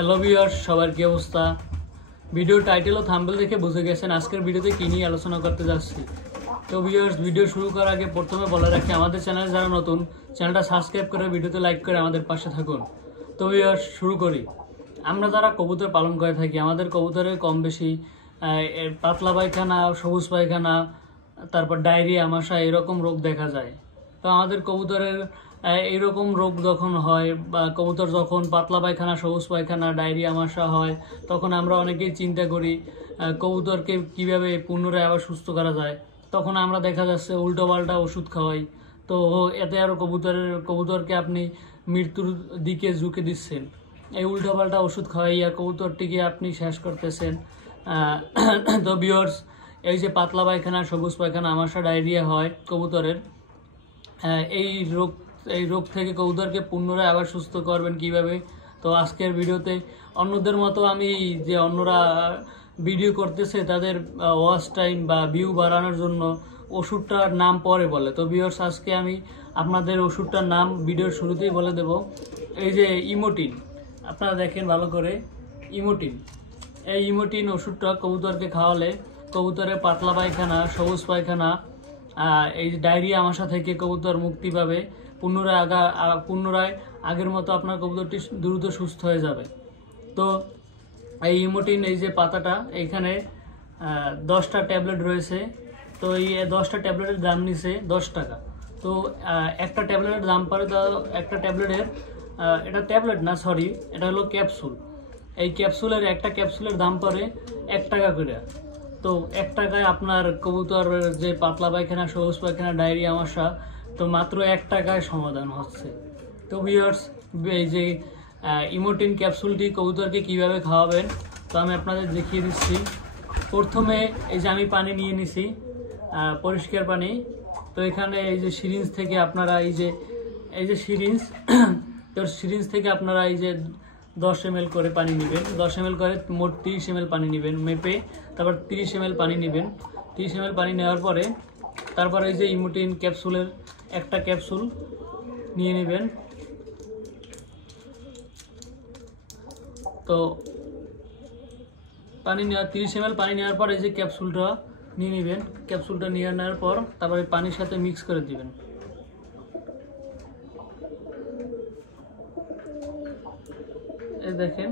Hello viewers, সবার কি অবস্থা? ভিডিও টাইটেল ও থাম্বনেল দেখে বুঝে গেছেন আজকের ভিডিওতে কি নিয়ে আলোচনা করতে যাচ্ছি। তো ভিউয়ার্স, ভিডিও শুরু করার আগে প্রথমে বলে রাখি, আমাদের চ্যানেলে যারা নতুন, চ্যানেলটা সাবস্ক্রাইব করে ভিডিওতে লাইক করে আমাদের পাশে থাকুন। তো ভিউয়ার্স, শুরু করি। আমরা যারা কবুতর পালন করে থাকি, আমাদের কবুতরের কম বেশি পাতলা পায়খানা, সবুজ পায়খানা, তারপর ডায়রিয়া, আমাশা এরকম রোগ দেখা যায়। তো আমাদের কবুতরের এইরকম রোগ যখন হয় বা কবুতর যখন পাতলা পায়খানা, সবুজ পায়খানা, ডায়রিয়া, আমাশা হয়, তখন আমরা অনেকেই চিন্তা করি কবুতরকে কিভাবে পুনরায় আবার সুস্থ করা যায়। তখন আমরা দেখা যাচ্ছে উল্টোপাল্টা ওষুধ খাওয়াই। তো এতে আরও কবুতরকে আপনি মৃত্যুর দিকে ঝুঁকে দিচ্ছেন। এই উল্টোপাল্টা ওষুধ খাওয়াইয়া কবুতরটিকে আপনি শেষ করতেছেন। তো ভিউয়ার্স, এই যে পাতলা পায়খানা, সবুজ পায়খানা, আমাশা, ডায়রিয়া হয় কবুতরের, এই রোগ থেকে কবুতরকে পুনরায় আবার সুস্থ করবেন কিভাবে। তো আজকের ভিডিওতে অন্যদের মতো আমি যে অন্যরা ভিডিও করতেছে তাদের ওয়াচ টাইম বা ভিউ বাড়ানোর জন্য ওষুধটার নাম পরে বলে। তো ভিউয়ার্স, আজকে আমি আপনাদের ওষুধটার নাম ভিডিওর শুরুতেই বলে দেব। এই যে ইমোটিন, আপনারা দেখেন ভালো করে, ইমোটিন। এই ইমোটিন ওষুধটা কবুতরকে খাওয়ালে কবুতরের পাতলা পায়খানা, সবুজ পায়খানা, এই ডায়রিয়া, আমাশা থেকে কবুতর মুক্তি পাবে। পুনরায় আগের মতো আপনার কবুতরটি দ্রুত সুস্থ হয়ে যাবে। তো এই ইমোটিন, এই যে পাতাটা, এখানে 10টা ট্যাবলেট রয়েছে। তো এই 10টা ট্যাবলেটের দাম নিছে 10 টাকা। তো একটা ট্যাবলেটের দাম পড়ে, একটা ট্যাবলেটের, এটা ট্যাবলেট না, সরি, এটা হলো ক্যাপসুল। এই একটা ক্যাপসুলের দাম পড়ে 1 টাকা করে। তো 1 টাকায় আপনার কবুতরের যে পাতলা পায়খানা, সবুজ পায়খানা, ডায়রিয়া, আমাশা, তো মাত্র 1 টাকায় সমাধান হচ্ছে। তো ভিউয়ার্স, এই যে ইমোটিন ক্যাপসুলটি কবুতরকে কিভাবে খাওয়াবেন, তো আমি আপনাদের দেখিয়ে দিচ্ছি। প্রথমে এই যে আমি পানি নিয়ে নিছি, পরিষ্কার পানি। তো এখানে এই যে সিরিঞ্জ থেকে আপনারা এই যে সিরিঞ্জ, তো সিরিঞ্জ থেকে আপনারা এই যে 10 ml করে পানি নেবেন। 10 ml করে মোট 30 ml পানি নেবেন মেপে। তারপর 30 ml পানি নেবেন। 30 ml পানি নেওয়ার পরে তারপর এই যে ইমোটিন ক্যাপসুলের একটা ক্যাপসুল নিয়ে নেবেন। তো 30 ml পানি নেওয়ার পর এই যে ক্যাপসুলটা নিয়ে নেবেন। ক্যাপসুলটা নিয়ে নেওয়ার পর তারপরে পানির সাথে মিক্স করে দিবেন। এই দেখেন,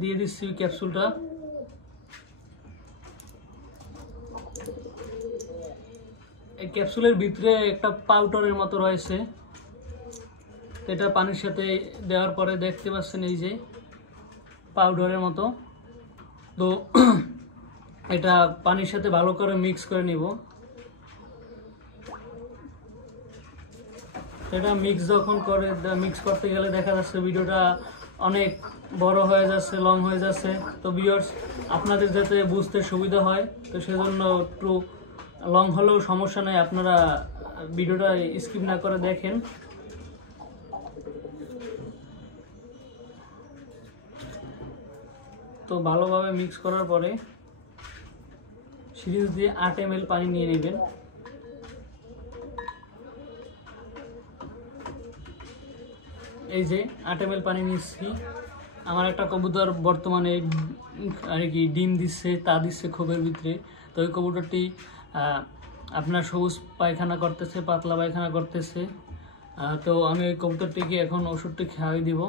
দিয়ে দিচ্ছি ক্যাপসুলটা। এই ক্যাপসুলের ভিতরে একটা পাউডারের মতো রয়েছে। এটা পানির সাথে দেওয়ার পরে দেখতে পাচ্ছেন এই যে পাউডারের মতো। তো এটা পানির সাথে ভালো করে মিক্স করে নিব। এটা মিক্স করতে গেলে দেখা যাচ্ছে ভিডিওটা অনেক বড় হয়ে যাচ্ছে, লং হয়ে যাচ্ছে। তো ভিউয়ার্স, আপনাদের যাতে বুঝতে সুবিধা হয়, তো সেজন্য একটু লং হলেও সমস্যা নেই, আপনারা ভিডিওটা স্কিপ না করে দেখেন। তো ভালোভাবে মিক্স করার পরে সিরিঞ্জ দিয়ে 8 ml পানি নিয়ে নেবেন। এই যে 8 ml পানি নিচ্ছি। আমার একটা কবুতর বর্তমানে আর কি ডিম দিচ্ছে, তা দিচ্ছে খোপের ভিতরে। তো ওই কবুতরটি আপনার সবুজ পায়খানা করতেছে, পাতলা পায়খানা করতেছে। তো আমি ওই কবুতরটিকে এখন ওষুধটি খাওয়াই দিব।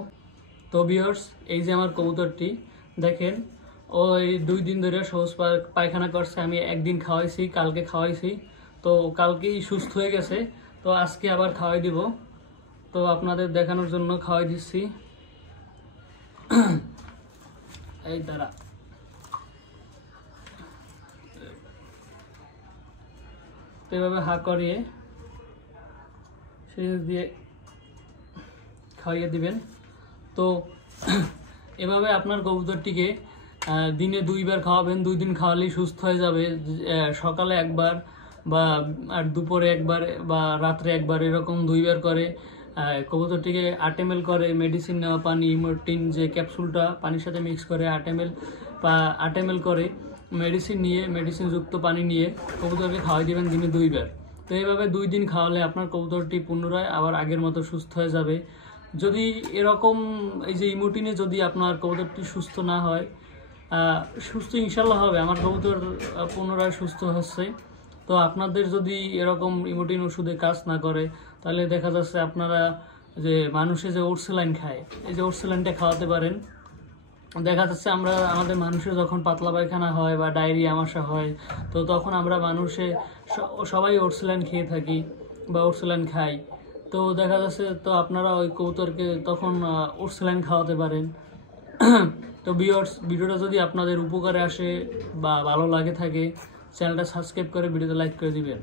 তো ভিউয়ার্স, এই যে আমার কবুতরটি দেখেন, ওই 2 দিন ধরে সবুজ পায়খানা করছে। আমি একদিন খাওয়াইছি, কালকে খাওয়াইছি। তো কালকেই সুস্থ হয়ে গেছে। তো আজকে আবার খাওয়াই দিব। তো আপনাদের দেখানোর জন্য খাওয়াই দিচ্ছি। এই দ্বারা তো এভাবে হা করিয়ে সিরিঞ্জ দিয়ে খাওয়াইয়ে দিবেন। তো এভাবে আপনার কবুতরটিকে দিনে 2 বার খাওয়াবেন। 2 দিন খাওয়ালেই সুস্থ হয়ে যাবে। সকালে একবার বা আর দুপুরে একবার বা রাত্রে একবার, এরকম 2 বার করে কবুতরটিকে 8 ml করে মেডিসিন নেওয়া পানি, ইমোটিন যে ক্যাপসুলটা পানির সাথে মিক্স করে 8 ml করে মেডিসিন যুক্ত পানি নিয়ে কবুতরকে খাওয়াই দিবেন দিনে 2 বার। তো এইভাবে 2 দিন খাওয়ালে আপনার কবুতরটি পুনরায় আবার আগের মতো সুস্থ হয়ে যাবে। যদি এরকম এই যে ইমোটিনে যদি আপনার কবুতরটি সুস্থ না হয়, সুস্থ ইনশাল্লাহ হবে, আমার কবুতর পুনরায় সুস্থ হচ্ছে। তো আপনাদের যদি এরকম ইমোটিন ওষুধে কাজ না করে, তাহলে দেখা যাচ্ছে আপনারা যে মানুষে যে ওরসেলাইন খায়, এই যে ওরসেলাইনটা খাওয়াতে পারেন। দেখা যাচ্ছে আমরা আমাদের মানুষের যখন পাতলা পায়খানা হয় বা ডায়রিয়া আমাশা হয়, তো তখন আমরা মানুষে সবাই ওরসেলাইন খেয়ে থাকি বা ওরসেলাইন খাই। তো দেখা যাচ্ছে তো আপনারা ওই কবুতরকে তখন ওরসেলাইন খাওয়াতে পারেন। তো ভিউয়ার্স, ভিডিওটা যদি আপনাদের উপকারে আসে বা ভালো লাগে থাকে, চ্যানেলটা সাবস্ক্রাইব করে ভিডিওতে লাইক করে দিবেন।